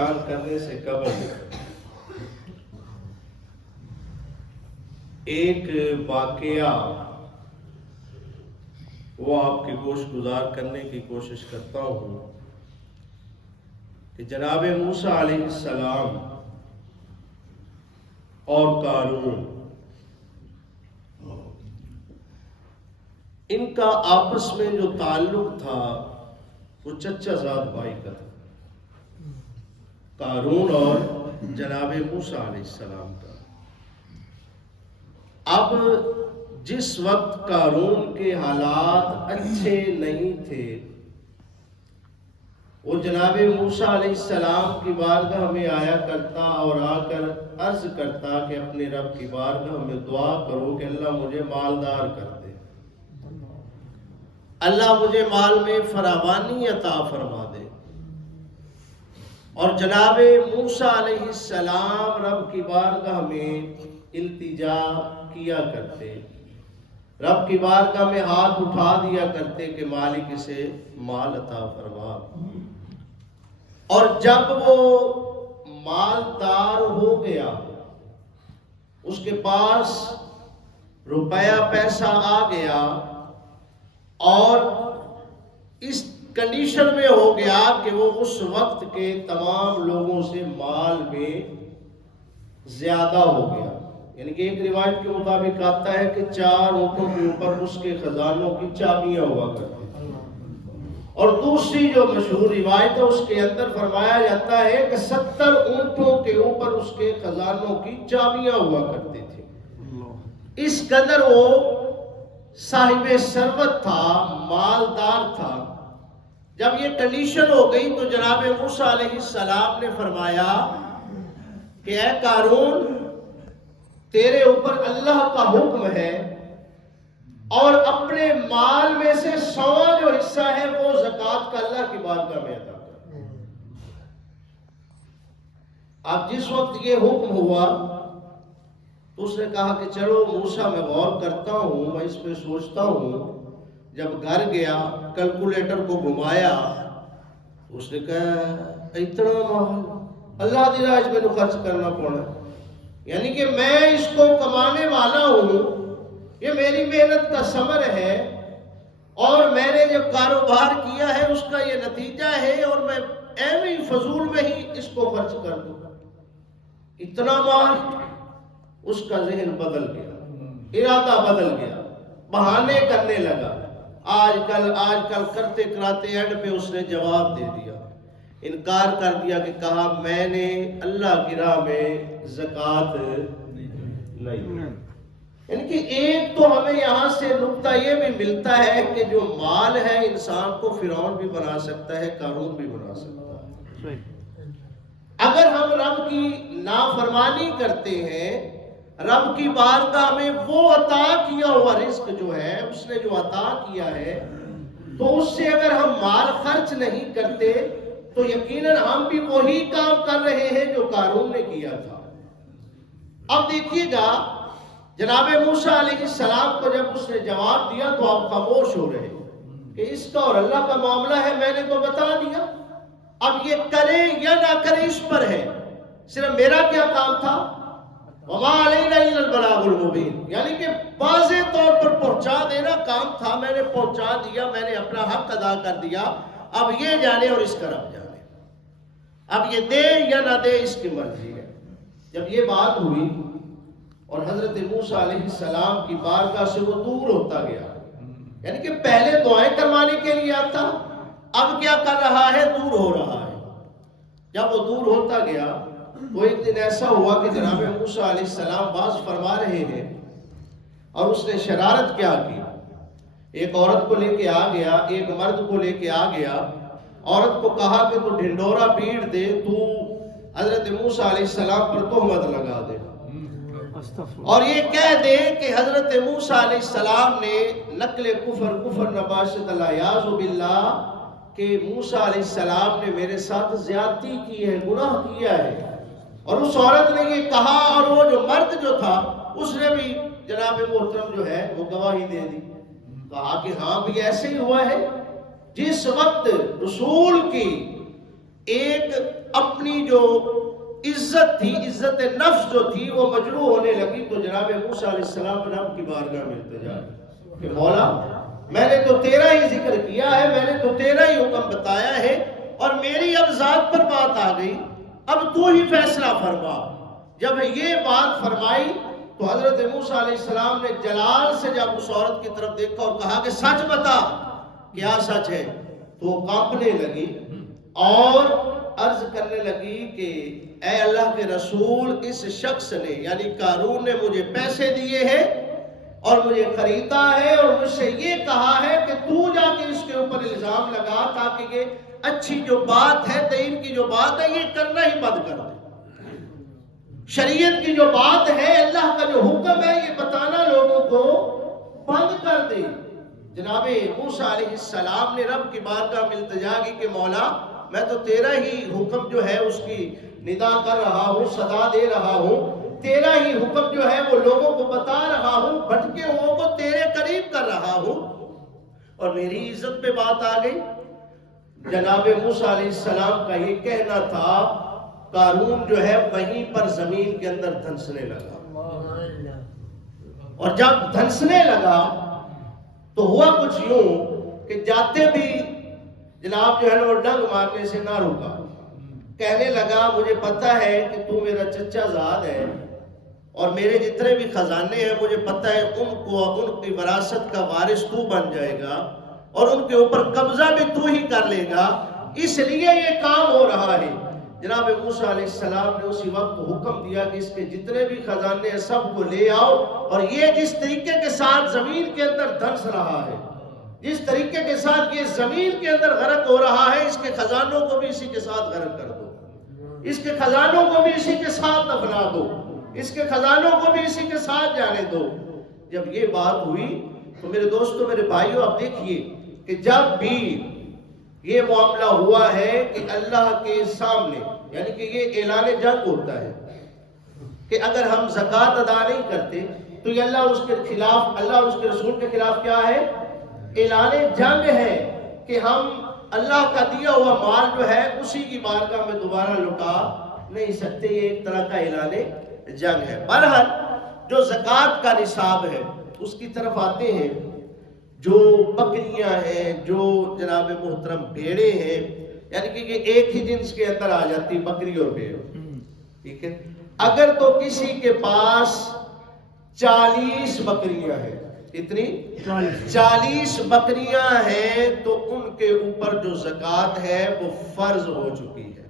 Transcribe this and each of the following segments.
بیان کرنے سے قبل ایک واقعہ وہ آپ کے گوش گزار کرنے کی کوشش کرتا ہوں کہ جناب موسیٰ علیہ السلام اور قارون ان کا آپس میں جو تعلق تھا وہ چچا زاد بھائی کا تھا، قارون اور جناب موسیٰ علیہ السلام کا۔ اب جس وقت قارون کے حالات اچھے نہیں تھے، وہ جناب موسیٰ علیہ السلام کی بارگاہ میں آیا کرتا اور آ کر عرض کرتا کہ اپنے رب کی بارگاہ میں دعا کرو کہ اللہ مجھے مالدار کر دے، اللہ مجھے مال میں فراوانی عطا فرما دے۔ اور جناب موسیٰ علیہ السلام رب کی بارگاہ میں التجا کیا کرتے، رب کی بارگاہ میں ہاتھ اٹھا دیا کرتے کہ مالک اسے مال عطا فرما۔ اور جب وہ مالدار ہو گیا، اس کے پاس روپیہ پیسہ آ گیا اور اس کنڈیشن میں ہو گیا کہ وہ اس وقت کے تمام لوگوں سے مال میں زیادہ ہو گیا، یعنی کہ ایک روایت کے مطابق آتا ہے کہ 4 اونٹوں کے اوپر اس کے خزانوں کی چابیاں ہوا کرتی، اور دوسری جو مشہور روایت ہے اس کے اندر فرمایا جاتا ہے کہ 70 اونٹوں کے اوپر اس کے خزانوں کی چابیاں ہوا کرتی تھی۔ اس قدر وہ صاحب ثروت تھا، مالدار تھا۔ جب یہ کنڈیشن ہو گئی تو جناب موسیٰ علیہ السلام نے فرمایا کہ اے قارون، تیرے اوپر اللہ کا حکم ہے اور اپنے مال میں سے 100واں جو حصہ ہے وہ زکوٰۃ کا اللہ کی بارگاہ میں ادا کر۔ اب جس وقت یہ حکم ہوا تو اس نے کہا کہ چلو موسیٰ میں غور کرتا ہوں، میں اس پہ سوچتا ہوں۔ جب گھر گیا کیلکولیٹر کو گھمایا، اس نے کہا اتنا مال اللہ دی راہ میں خرچ کرنا پڑا، یعنی کہ میں اس کو کمانے والا ہوں، یہ میری محنت کا ثمر ہے اور میں نے جو کاروبار کیا ہے اس کا یہ نتیجہ ہے، اور میں ایویں فضول میں ہی اس کو خرچ کر دوں، اتنا مال۔ اس کا ذہن بدل گیا، ارادہ بدل گیا، بہانے کرنے لگا۔ آج کل کرتے کراتے اینڈ پہ اس نے جواب دے دیا، انکار کر دیا کہ کہا میں نے اللہ کی راہ میں زکوٰۃ نہیں۔ یعنی کہ ایک تو ہمیں یہاں سے نقطہ یہ بھی ملتا ہے کہ جو مال ہے انسان کو فرعون بھی بنا سکتا ہے، قارون بھی بنا سکتا ہے۔ اگر ہم رب کی نافرمانی کرتے ہیں، رب کی بارگاہ میں وہ عطا کیا ہوا رزق جو ہے، اس نے جو عطا کیا ہے، تو اس سے اگر ہم مال خرچ نہیں کرتے تو یقیناً ہم بھی وہی کام کر رہے ہیں جو قارون نے کیا تھا۔ اب دیکھیے گا جناب موسیٰ علیہ السلام کو جب اس نے جواب دیا تو آپ خاموش ہو رہے کہ اس کا اور اللہ کا معاملہ ہے، میں نے تو بتا دیا، اب یہ کرے یا نہ کرے اس پر ہے، صرف میرا کیا کام تھا؟ وَمَا عَلَيْنَا إِلَّا الْبَلَاغُ الْمُبِينُ، یعنی کہ واضح طور پر پہنچا دینا کام تھا، میں نے پہنچا دیا، میں نے اپنا حق ادا کر دیا، اب یہ جانے اور اس کا رب جانے، اب یہ دے یا نہ دے اس کی مرضی ہے۔ جب یہ بات ہوئی اور حضرت موسیٰ علیہ السلام کی بارگاہ سے وہ دور ہوتا گیا، یعنی کہ پہلے دعائیں کروانے کے لیے آتا، اب کیا کر رہا ہے؟ دور ہو رہا ہے۔ جب وہ دور ہوتا گیا تو ایک دن ایسا ہوا کہ جناب موسیٰ علیہ السلام باز فرما رہے ہیں اور اس نے شرارت کیا کی، ایک عورت کو لے کے آ گیا، ایک مرد کو لے کے آ گیا، عورت کو کہا کہ تو ڈھنڈورا پیٹ دے، تو حضرت موسیٰ علیہ السلام پر تہمت لگا دے، اور یہ کہہ دے کہ حضرت موسیٰ علیہ السلام نے نقل کفر نباشت العیاذ باللہ، کہ موسیٰ علیہ السلام نے میرے ساتھ زیادتی کی ہے، گناہ کیا ہے۔ اور اس عورت نے یہ کہا، اور وہ جو مرد جو تھا اس نے بھی جناب محترم جو ہے وہ گواہی دے دی، کہا کہ ہاں بھی ایسے ہی ہوا ہے۔ جس وقت رسول کی ایک اپنی جو عزت تھی، عزت نفس جو تھی وہ مجروح ہونے لگی، تو جناب موسیٰ علیہ السلام رب کی بارگاہ میں التجا کہ مولا میں نے تو تیرا ہی ذکر کیا ہے، میں نے تو تیرا ہی حکم بتایا ہے، اور میری اب ذات پر بات آ گئی، اب تو ہی فیصلہ فرما۔ جب یہ بات فرمائی تو حضرت موسیٰ علیہ السلام نے جلال سے جب اس عورت کی طرف دیکھا اور کہا کہ سچ بتا، کیا سچ ہے؟ تو وہ کانپنے لگی اور عرض کرنے لگی کہ اے اللہ کے رسول، اس شخص نے یعنی قارون نے مجھے پیسے دیے ہیں اور مجھے خریدا ہے، اور مجھ سے یہ کہا ہے کہ تو جا کے اس کے اوپر الزام لگا تاکہ یہ اچھی جو بات ہے، دین کی جو بات ہے، یہ کرنا ہی بند کر دے۔ شریعت کی جو بات ہے، اللہ کا جو حکم ہے، یہ بتانا لوگوں کو بند کر دے۔ جناب موسیٰ علیہ السلام نے رب کی بارگاہ میں التجا کی کہ مولا میں تو تیرا ہی حکم جو ہے اس کی ندا کر رہا ہوں، صدا دے رہا ہوں، تیرا ہی حکم جو ہے وہ لوگوں کو بتا رہا ہوں، بھٹکے ہوئوں کو تیرے قریب کر رہا ہوں، اور میری عزت پہ بات آ گئی۔ جناب موسیٰ علیہ السلام کا یہ کہنا تھا، قارون جو ہے وہیں پر زمین کے اندر دھنسنے لگا، اور جب دھنسنے لگا تو ہوا کچھ یوں کہ جاتے بھی جناب جو ہے وہ ڈنگ مارنے سے نہ رکا، کہنے لگا مجھے پتا ہے کہ تو میرا چچا زاد ہے، اور میرے جتنے بھی خزانے ہیں مجھے پتا ہے ان کی وراثت کا وارث تو بن جائے گا، اور ان کے اوپر قبضہ بھی تو ہی کر لے گا، اس لیے یہ کام ہو رہا ہے۔ جناب موسیٰ علیہ السلام نے اسی وقت حکم دیا کہ اس کے جتنے بھی خزانے ہیں سب کو لے آؤ، اور یہ جس طریقے کے ساتھ زمین کے اندر دھنس رہا ہے، جس طریقے کے ساتھ یہ زمین کے اندر غرق ہو رہا ہے، اس کے خزانوں کو بھی اسی کے ساتھ غرق کر دو، اس کے خزانوں کو بھی اسی کے ساتھ دفنا دو، اس کے خزانوں کو بھی اسی کے ساتھ جانے دو۔ جب یہ بات ہوئی تو میرے دوستوں، میرے بھائیوں، آپ دیکھیے کہ جب بھی یہ معاملہ ہوا ہے کہ اللہ کے سامنے یعنی کہ یہ اعلان جنگ ہوتا ہے کہ اگر ہم زکوٰۃ ادا نہیں کرتے تو یہ اللہ اور اس کے خلاف، اللہ اور اس کے رسول کے خلاف کیا ہے؟ اعلان جنگ ہے کہ ہم اللہ کا دیا ہوا مال جو ہے اسی کی بارگاہ میں دوبارہ لوٹا نہیں سکتے۔ یہ ایک طرح کا اعلان جنگ ہے۔ بہرحال جو زکوٰۃ کا نصاب ہے اس کی طرف آتے ہیں۔ جو بکریاں ہیں، جو جناب محترم بھیڑیں ہیں، یعنی کہ یہ ایک ہی جنس کے اندر آ جاتی بکری اور بھیڑ، ٹھیک ہے۔ اگر تو کسی کے پاس 40 بکریاں ہیں، کتنی؟ 40 بکریاں ہیں، تو ان کے اوپر جو زکوٰۃ ہے وہ فرض ہو چکی ہے،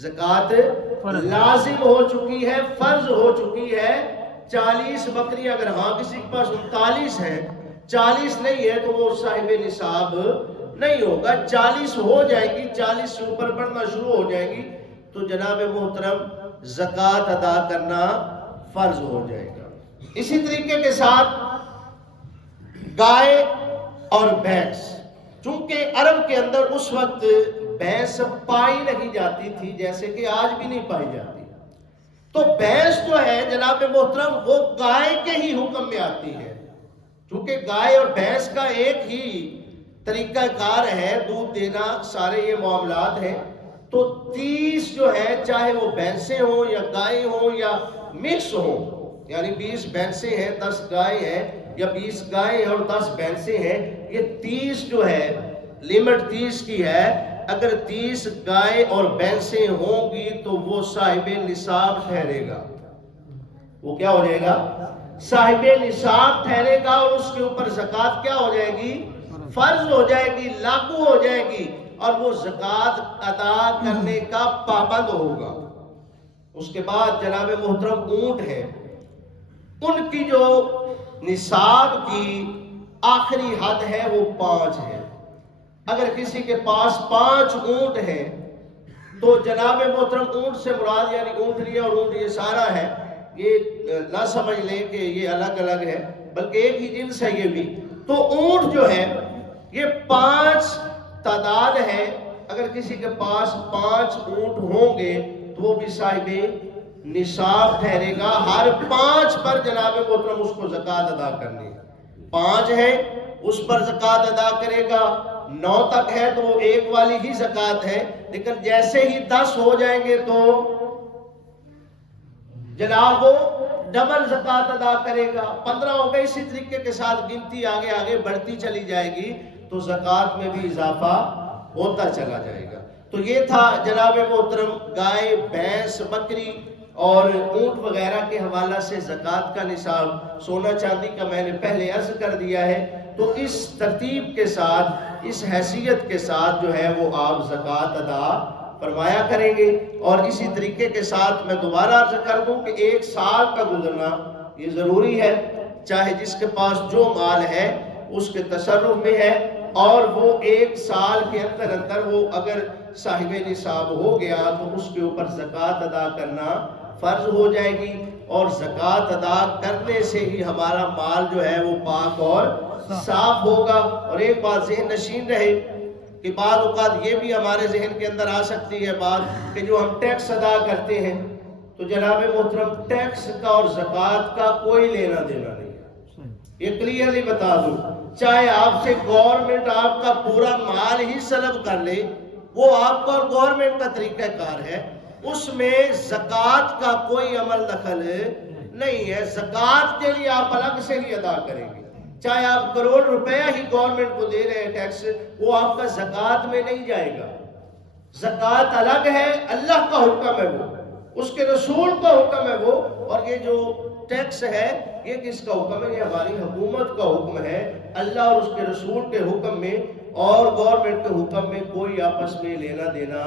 زکوٰۃ لازم ہو چکی ہے، فرض ہو چکی ہے۔ 40 بکریاں اگر ہاں کسی کے پاس 39 ہے، 40 نہیں ہے تو وہ صاحب نصاب نہیں ہوگا، 40 ہو جائیں گی، 40 سے اوپر بڑھنا شروع ہو جائیں گی تو جناب محترم زکوٰۃ ادا کرنا فرض ہو جائے گا۔ اسی طریقے کے ساتھ گائے اور بھینس، چونکہ عرب کے اندر اس وقت بھینس پائی نہیں جاتی تھی جیسے کہ آج بھی نہیں پائی جاتی، تو بھینس جو ہے جناب محترم وہ گائے کے ہی حکم میں آتی ہے، چونکہ گائے اور بھینس کا ایک ہی طریقہ کار ہے، دودھ دینا، سارے یہ معاملات ہیں، تو 30 جو ہے چاہے وہ بھینسیں ہوں یا گائے ہوں یا مکس ہوں، یعنی 20 بھینسیں ہیں 10 گائے ہیں، یا 20 گائے ہیں اور 10 بھینسیں ہیں، یہ 30 جو ہے لیمٹ 30 کی ہے۔ اگر 30 گائے اور بھینسیں ہوں گی تو وہ صاحب نصاب ٹھہرے گا، وہ کیا ہو جائے گا؟ صاحب نصاب ٹھہرے گا، اور اس کے اوپر زکوٰۃ کیا ہو جائے گی؟ فرض ہو جائے گی، لاگو ہو جائے گی، اور وہ زکوٰۃ ادا کرنے کا پابند ہوگا۔ اس کے بعد جناب محترم اونٹ ہے، ان کی جو نصاب کی آخری حد ہے وہ 5 ہے۔ اگر کسی کے پاس 5 اونٹ ہیں تو جناب محترم اونٹ سے مراد یعنی اونٹنی اور اونٹ یہ سارا ہے، یہ نہ سمجھ لیں کہ یہ الگ الگ ہے، بلکہ ایک ہی جنس ہے یہ بھی۔ تو اونٹ جو ہے یہ 5 تعداد ہے، اگر کسی کے پاس 5 اونٹ ہوں گے تو وہ بھی صاحب نصاب ٹھہرے گا۔ ہر 5 پر جناب محترم اس کو زکوٰۃ ادا کرنی ہے، 5 ہے اس پر زکوٰۃ ادا کرے گا، 9 تک ہے تو وہ 1 والی ہی زکوٰۃ ہے، لیکن جیسے ہی 10 ہو جائیں گے تو جناب وہ ڈبل زکوٰۃ ادا کرے گا۔ 15 ہو گئے، اسی طریقے کے ساتھ گنتی آگے آگے بڑھتی چلی جائے گی تو زکوٰۃ میں بھی اضافہ ہوتا چلا جائے گا۔ تو یہ تھا جناب محترم گائے، بھینس، بکری اور اونٹ وغیرہ کے حوالہ سے زکوٰۃ کا نصاب۔ سونا چاندی کا میں نے پہلے عرض کر دیا ہے، تو اس ترتیب کے ساتھ، اس حیثیت کے ساتھ جو ہے وہ آپ زکوٰۃ ادا فرمایا کریں گے۔ اور اسی طریقے کے ساتھ میں دوبارہ عرض کر دوں کہ 1 سال کا گزرنا یہ ضروری ہے، چاہے جس کے پاس جو مال ہے اس کے تصرف میں ہے، اور وہ 1 سال کے اندر اندر وہ اگر صاحب نصاب ہو گیا تو اس کے اوپر زکوٰۃ ادا کرنا فرض ہو جائے گی، اور زکوٰۃ ادا کرنے سے ہی ہمارا مال جو ہے وہ پاک اور صاف ہوگا۔ اور ایک بات ذہن نشین رہے کہ بعض اوقات یہ بھی ہمارے ذہن کے اندر آ سکتی ہے بات کہ جو ہم ٹیکس ادا کرتے ہیں تو جناب محترم ٹیکس کا اور زکوٰۃ کا کوئی لینا دینا نہیں ہے۔ یہ کلیئرلی بتا دوں، چاہے آپ سے گورنمنٹ آپ کا پورا مال ہی سلب کر لے، وہ آپ کا اور گورنمنٹ کا طریقہ کار ہے، اس میں زکوٰۃ کا کوئی عمل دخل نہیں ہے۔ زکوٰۃ کے لیے آپ الگ سے ہی ادا کریں گے، چاہے آپ کروڑ روپیہ ہی گورنمنٹ کو دے رہے ہیں ٹیکس، وہ آپ کا زکوٰۃ میں نہیں جائے گا۔ زکوٰۃ الگ ہے، اللہ کا حکم ہے وہ، اس کے رسول کا حکم ہے وہ، اور یہ جو ٹیکس ہے یہ کس کا حکم ہے؟ یہ ہماری حکومت کا حکم ہے۔ اللہ اور اس کے رسول کے حکم میں اور گورنمنٹ کے حکم میں کوئی آپس میں لینا دینا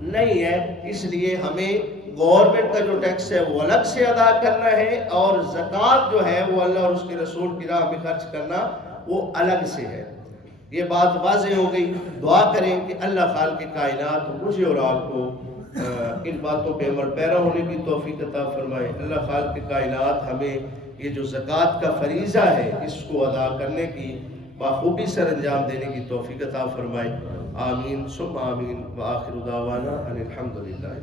نہیں ہے۔ اس لیے ہمیں گورنمنٹ کا جو ٹیکس ہے وہ الگ سے ادا کرنا ہے، اور زکوٰۃ جو ہے وہ اللہ اور اس کے رسول کی راہ میں خرچ کرنا وہ الگ سے ہے۔ یہ بات واضح ہو گئی۔ دعا کریں کہ اللہ خالق کائنات مجھے اور آپ کو ان باتوں پہ عمل پیرا ہونے کی توفیق عطا فرمائے۔ اللہ خالق کائنات ہمیں یہ جو زکوٰۃ کا فریضہ ہے اس کو ادا کرنے کی بخوبی سر انجام دینے کی توفیق عطا فرمائے۔ آمین ثم آمین، وآخر دعوانا ان الحمدللہ۔